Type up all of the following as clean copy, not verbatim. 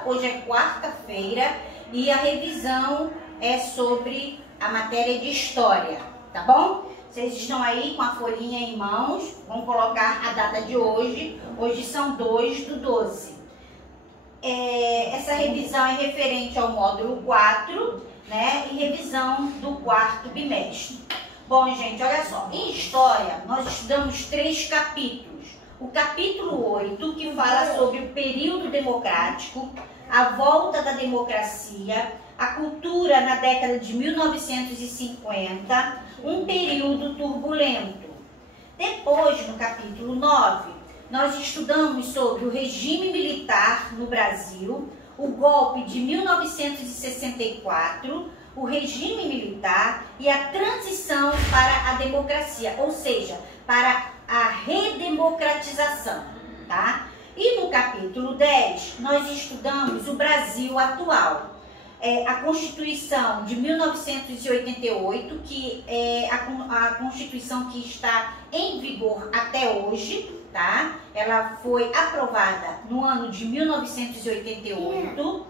aula. Hoje é quarta-feira e a revisão é sobre a matéria de História, tá bom? Vocês estão aí com a folhinha em mãos, vão colocar a data de hoje. Hoje são 2/12. Essa revisão é referente ao módulo 4, né? E revisão do quarto bimestre. Bom, gente, olha só. Em História, nós estudamos 3 capítulos. O capítulo 8, que fala sobre o período democrático, a volta da democracia, a cultura na década de 1950, um período turbulento. Depois, no capítulo 9, nós estudamos sobre o regime militar no Brasil, o golpe de 1964, o regime militar e a transição para a democracia, ou seja, para a redemocratização, tá? E no capítulo 10, nós estudamos o Brasil atual. A Constituição de 1988, que é a Constituição que está em vigor até hoje, tá? Ela foi aprovada no ano de 1988.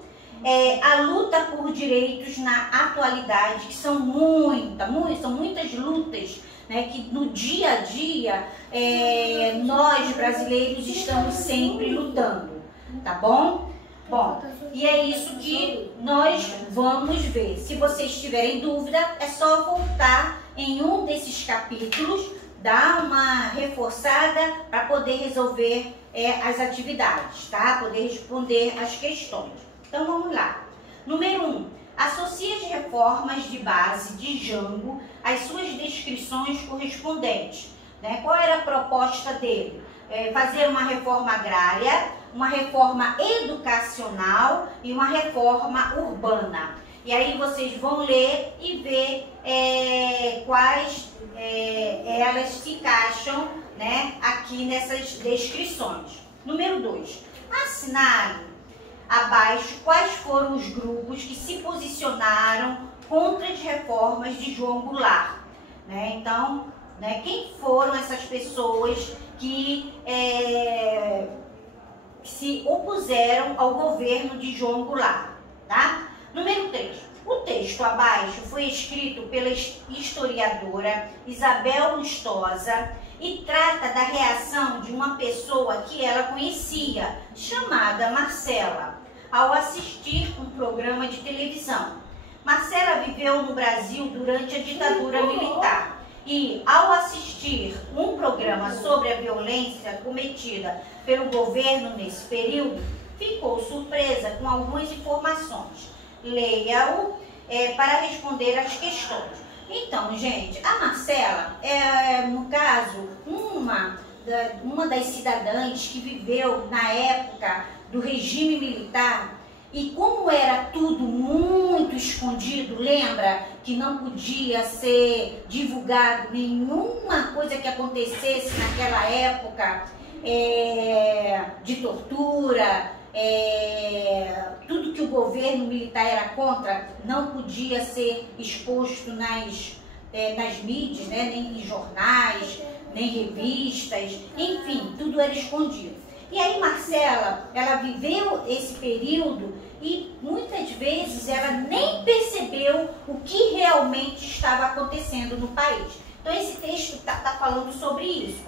A luta por direitos na atualidade, que são muitas lutas, né, que no dia a dia nós brasileiros estamos sempre lutando, tá bom? Bom, e é isso que nós vamos ver. Se vocês tiverem dúvida, é só voltar em um desses capítulos, dar uma reforçada para poder resolver as atividades, tá? Poder responder as questões. Então vamos lá. Número 1. Associe as reformas de base de Jango às suas descrições correspondentes, né? Qual era a proposta dele? Fazer uma reforma agrária, uma reforma educacional e uma reforma urbana. E aí vocês vão ler e ver quais elas se encaixam, né, aqui nessas descrições. Número 2. Assinale abaixo quais foram os grupos que se posicionaram contra as reformas de João Goulart, né? Então, né, quem foram essas pessoas que se opuseram ao governo de João Goulart, tá? Número 3. O texto abaixo foi escrito pela historiadora Isabel Lustosa e trata da reação de uma pessoa que ela conhecia, chamada Marcela, ao assistir um programa de televisão. Marcela viveu no Brasil durante a ditadura militar e, ao assistir um programa sobre a violência cometida pelo governo nesse período, ficou surpresa com algumas informações. Leia-o para responder às questões. Então, gente, a Marcela no caso, uma das cidadãs que viveu na época do regime militar, e como era tudo muito escondido, lembra que não podia ser divulgado nenhuma coisa que acontecesse naquela época de tortura, tudo que o governo militar era contra não podia ser exposto nas mídias, né? Nem em jornais, nem revistas, enfim, tudo era escondido. E aí Marcela, ela viveu esse período e muitas vezes ela nem percebeu o que realmente estava acontecendo no país. Então esse texto está falando sobre isso,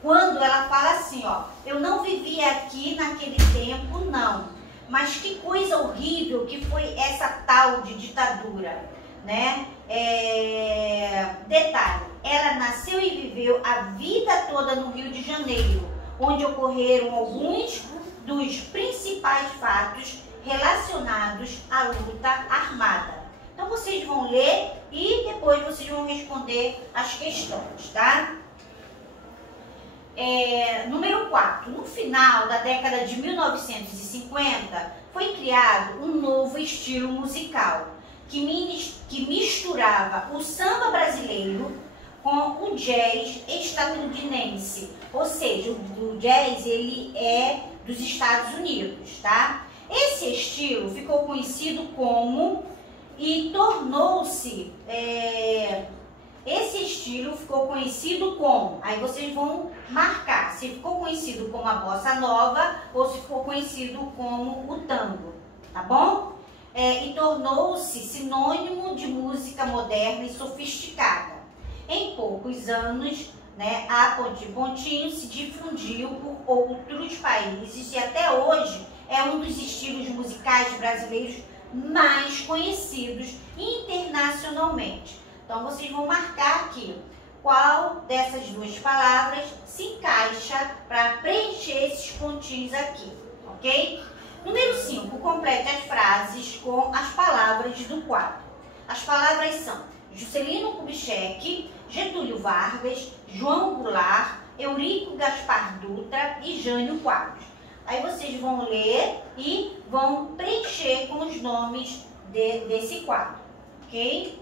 quando ela fala assim, ó, eu não vivi aqui naquele tempo, não, mas que coisa horrível que foi essa tal de ditadura, né? Detalhe, ela nasceu e viveu a vida toda no Rio de Janeiro, onde ocorreram alguns dos principais fatos relacionados à luta armada. Então vocês vão ler e depois vocês vão responder as questões, tá? Número 4. No final da década de 1950, foi criado um novo estilo musical que misturava o samba brasileiro com o jazz estadunidense, ou seja, o jazz ele é dos Estados Unidos, tá? Esse estilo ficou conhecido como e tornou-se esse estilo ficou conhecido como? Aí vocês vão marcar se ficou conhecido como a bossa nova ou se ficou conhecido como o tango, tá bom? E tornou-se sinônimo de música moderna e sofisticada. Em poucos anos, né, a Pontinho se difundiu por outros países e até hoje é um dos estilos musicais brasileiros mais conhecidos internacionalmente. Então, vocês vão marcar aqui qual dessas duas palavras se encaixa para preencher esses pontinhos aqui, ok? Número 5, complete as frases com as palavras do quadro. As palavras são Juscelino Kubitschek, Getúlio Vargas, João Goulart, Eurico Gaspar Dutra e Jânio Quadros. Aí vocês vão ler e vão preencher com os nomes desse quadro, ok?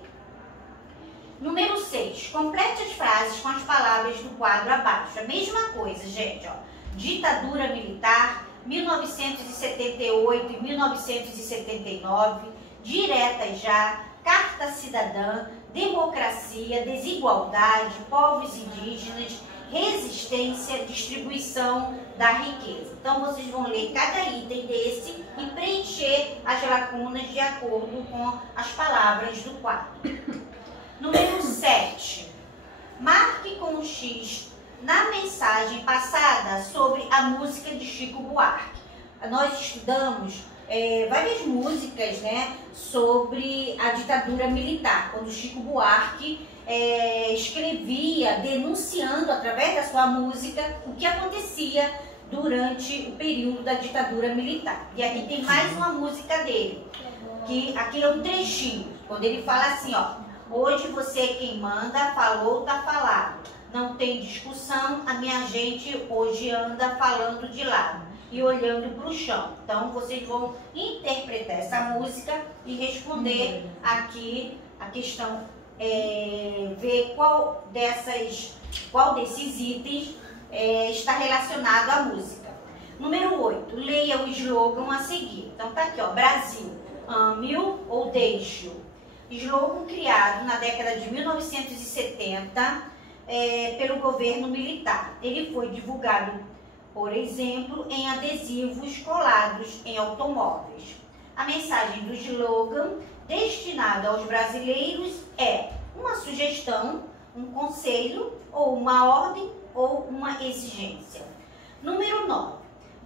Número 6, complete as frases com as palavras do quadro abaixo. A mesma coisa, gente, ó. Ditadura militar, 1978 e 1979, direta já, carta cidadã, democracia, desigualdade, povos indígenas, resistência, distribuição da riqueza. Então, vocês vão ler cada item desse e preencher as lacunas de acordo com as palavras do quadro. Número 7. Marque com um X na mensagem passada sobre a música de Chico Buarque. Nós estudamos várias músicas, né, sobre a ditadura militar, quando Chico Buarque escrevia denunciando através da sua música o que acontecia durante o período da ditadura militar. E aqui tem mais uma música dele, que aqui é um trechinho, quando ele fala assim, ó: hoje você é quem manda, falou, tá falado. Não tem discussão, a minha gente hoje anda falando de lado e olhando para o chão. Então, vocês vão interpretar essa música e responder aqui a questão, ver qual desses itens está relacionado à música. Número 8, leia o slogan a seguir. Então, tá aqui, ó, Brasil, ame-o ou deixe-o. Slogan criado na década de 1970 pelo governo militar. Ele foi divulgado, por exemplo, em adesivos colados em automóveis. A mensagem do slogan destinada aos brasileiros é uma sugestão, um conselho, ou uma ordem, ou uma exigência. Número 9.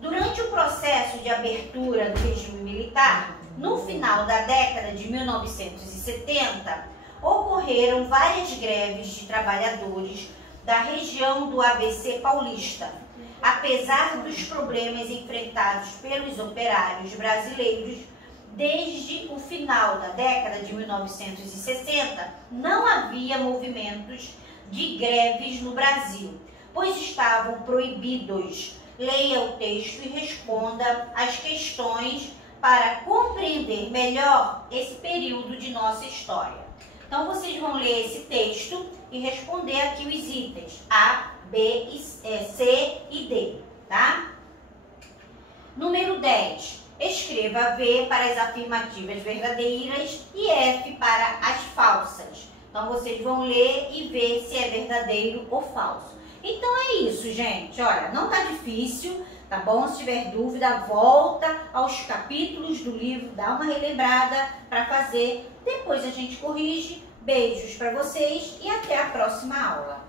Durante o processo de abertura do regime militar, no final da década de 1970, ocorreram várias greves de trabalhadores da região do ABC paulista. Apesar dos problemas enfrentados pelos operários brasileiros, desde o final da década de 1960, não havia movimentos de greves no Brasil, pois estavam proibidos. Leia o texto e responda as questões para compreender melhor esse período de nossa história. Então, vocês vão ler esse texto e responder aqui os itens A, B, C e D, tá? Número 10. Escreva V para as afirmativas verdadeiras e F para as falsas. Então, vocês vão ler e ver se é verdadeiro ou falso. Então, é isso, gente. Olha, não tá difícil, tá bom? Se tiver dúvida, volta aos capítulos do livro, dá uma relembrada para fazer. Depois a gente corrige. Beijos para vocês e até a próxima aula.